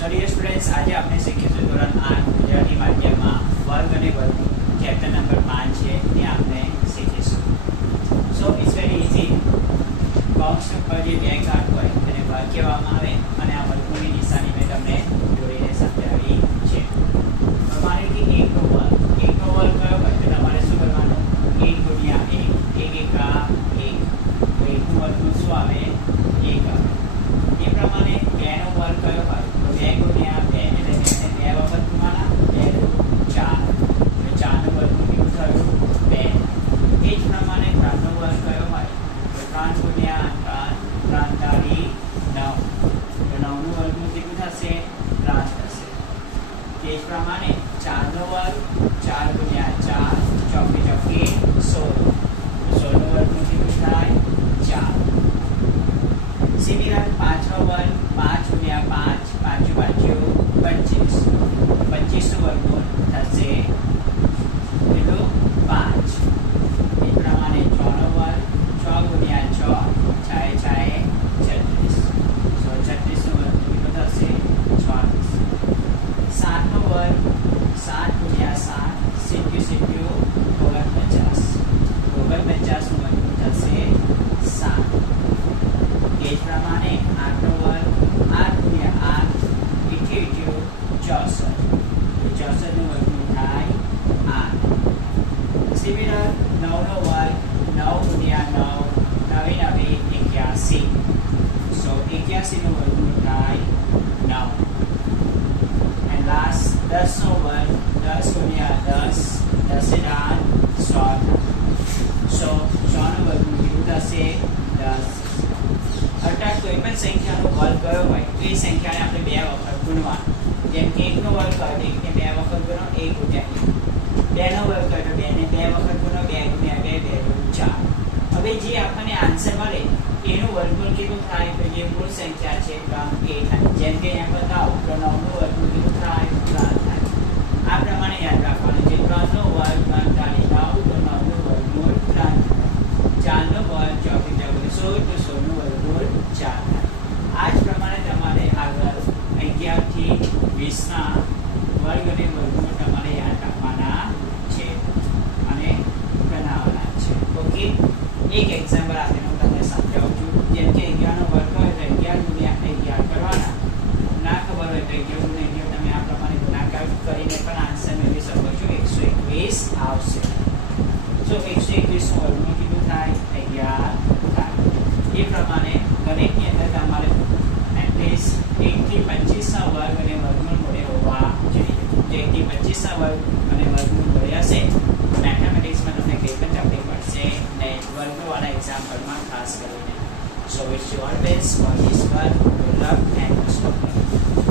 Dear students આજે આપણે શીખીશું ધોરણ આઠ, ગુજરાતી માધ્યમમાં વર્ગ અને વર્ગ. ચેપ્ટર નંબર પાંચ છે, એ આપણે શીખીશું. So it's very easy box ઉપર જે બે કાર્ડ હોય, તેને વર્ગ કહેવામાં આવે અને આ વર્ગોની નિશાની મેં તમને જોઈને સમજાવી છે. તમારે એકનો વર્ગ. એકનો વર્ગ કયો હોય? તો તમારે શું કરવાનું? એક ગુણ્યા એક. એક એકા એક. એકનું વર્ગનું શું આવે? એક આવે એ પ્રમાણે બેનો વર્ગ કયો હોય તો બે ગુણ્યા બે એટલે બેને બે વખત ગુણવાના બે દુ ચાર તો ચારનું વર્ગનું કેટલું થયું બે એ જ પ્રમાણે ત્રણનો વર્ગ કયો હોય તો ત્રણ ગુણ્યા ત્રણ ત્રણ તારી નવ તો નવનું વર્ગનું કેટલું થશે ત્રણ થશે તે જ પ્રમાણે ચારનો વર્ગ, ચાર ગુણ્યા ચાર, ચોકે ચોકે સોળ. વર્ગ વર્ગનું કેટલું થાય? ચાર. સિમિલર પાંચનો વર્ગ, પાંચ ગુણ્યા પાંચ, પાંચો પાંચું પચીસ. પચીસનું વર્ગમૂળ થશે Johnson. The Johnson will do Thai and similar now no why now India no now in a way So India C will do now. And last does no one does India અર્થાત સંખ્યાનો વર્ગ કયો હોય? તો એ સંખ્યાને આપણે બે વખત ગુણવા જેમ કે એકનો વર્ગ કરો તો એકને બે વખત ગુણો એક ગુણ્યા એક. બેનો વર્ગ કર્યો બેને બે વખત ગુણો બે ગુણ્યા બે બે ચાર. હવે જે આપણને આન્સર મળે, એનું વર્ગમૂળ કેટલું થાય? તો જે મૂળ સંખ્યા છે ત્રણ એ થાય. જેમ કે અહીંયા બતાવો, તો નવનું વર્ગમૂળ કેટલું થાય ત્રણ થાય આ પ્રમાણે યાદ રાખવાનું છે ત્રણનો વર્ગ ત્રણ તાળી નવ તો નવનું વર્ગમૂળ ત્રણ થાય ચારનો વર્ગ ચોથી ચોથી સોળ તો સોળનું વર્ગમૂળ ચાર થાય આ જ પ્રમાણે તમારે આગળ અગિયારથી વીસના વર્ગ અને વર્ગમૂળ તમારે યાદ રાખવાના છે અને બનાવવાના છે ઓકે એક એક્ઝામ્પલ આપીને હું તમને સમજાવું છું જેમ કે અગિયારનો વર્ગ હોય તો અગિયાર ગુણ્યા અગિયાર કરવાના ના ખબર હોય તો અગિયાર ગુણ્યા અગિયાર તમે આ પ્રમાણે ગુણાકાર કરીને પણ આન્સર મેળવી શકો છો એકસો એકવીસ આવશે સો એકસો એકવીસ વર્ગનું કેટલું થાય અગિયાર થાય એ પ્રમાણે દરેકની અંદર તમારે એટલીસ્ટ એકથી પચીસના વર્ગ અને વર્ગમૂળ મળે હોવા જોઈએ જે એકથી પચીસના વર્ગ અને વર્ગમૂળ મળ્યા હશે વર્ગવાળા એક્ઝામ્પલમાં ખાસ કરીને so it's your best for this work good luck and most of